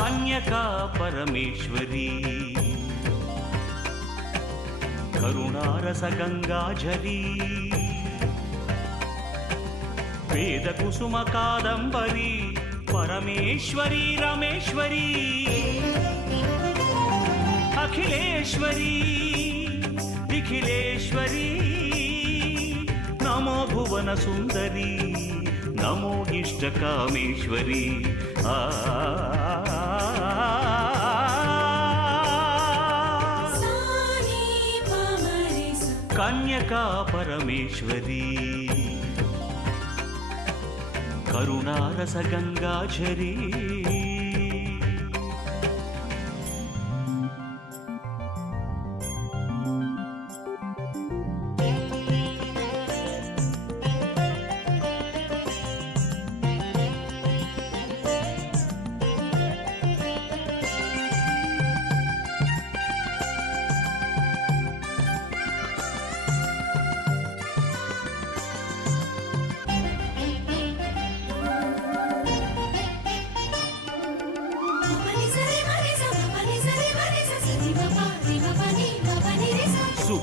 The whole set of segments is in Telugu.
కన్యకా పరమేశ్వరీ. కరుణారస గంగాజరీ వేద కుసుమ కాదంబరీ పరమేశ్వరీ రమేశ్వరీ. అఖిలేశ్వరీ నిఖిలేశ్వరీ. నమో భువన సుందరీ నమో ఇష్ట కామేశ్వరి. ఆ కన్యకా పరమేశ్వరీ. కరుణారస గంగాచరీ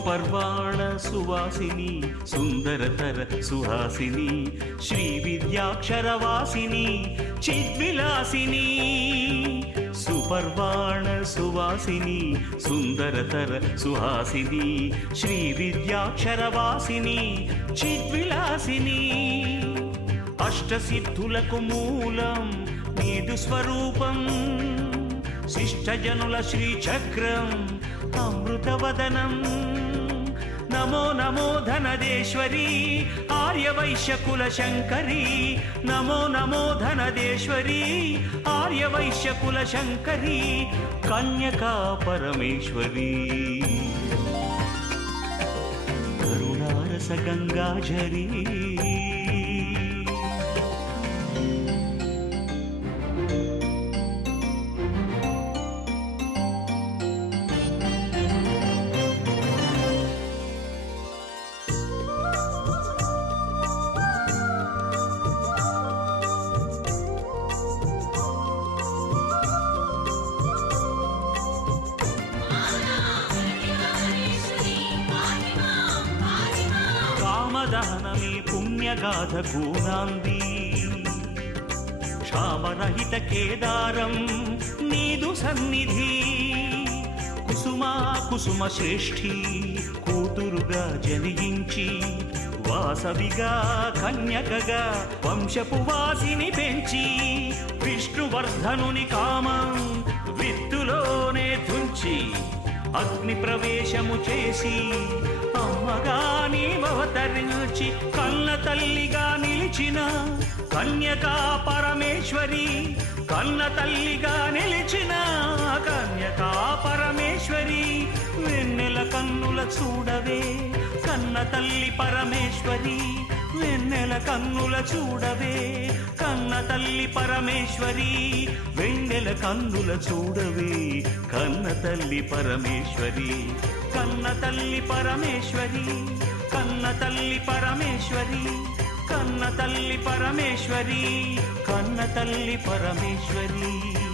పర్వాణ సువాసిని సుందరతర సుహాసిని శ్రీ విద్యాక్షరవాసిని చిద్విలాసిని సుపర్వాణ సువాసిని సుందరతర సుహాసిని శ్రీ విద్యాక్షరవాసిని చిద్విలాసిని. అష్టసిద్ధులకు మూలం నీదు స్వరూపం శిష్టజనుల శ్రీచక్రం అమృతవదనం. నమో నమో ధనదేశ్వరి ఆర్యవైశ్యకుల శంకరి. నమో నమో ధనదేశ్వరి ఆర్యవైశ్యకుల శంకరి. కన్యకా పరమేశ్వరి. కరుణారస గంగాజరీ. కామదహనమే పుణ్యగాథకు నాంది క్షామరహిత కేదారం నీదు సన్నిధి. కుసుమా కుసుమ శ్రేష్ఠి కూతురుగా జనించి వాసవిగా కన్యకగా వంశపు వాసిని పెంచి విష్ణువర్ధనుని కామం విత్తులోనే తుంచి అగ్ని ప్రవేశము చేసి అమ్మగా నీవతరించి కన్న తల్లిగా నిలిచిన కన్యకా పరమేశ్వరి కన్న తల్లిగా నిలిచిన కన్యకా పరమేశ్వరి. వెన్నెల కన్నుల చూడవే కన్న తల్లి పరమేశ్వరి. వెన్నెల కన్నుల చూడవే కన్న తల్లి పరమేశ్వరి. వెన్నెల కన్నుల చూడవే కన్న తల్లి పరమేశ్వరి. కన్న తల్లి పరమేశ్వరి కన్న తల్లి పరమేశ్వరి కన్న తల్లి పరమేశ్వరి కన్న తల్లి పరమేశ్వరి.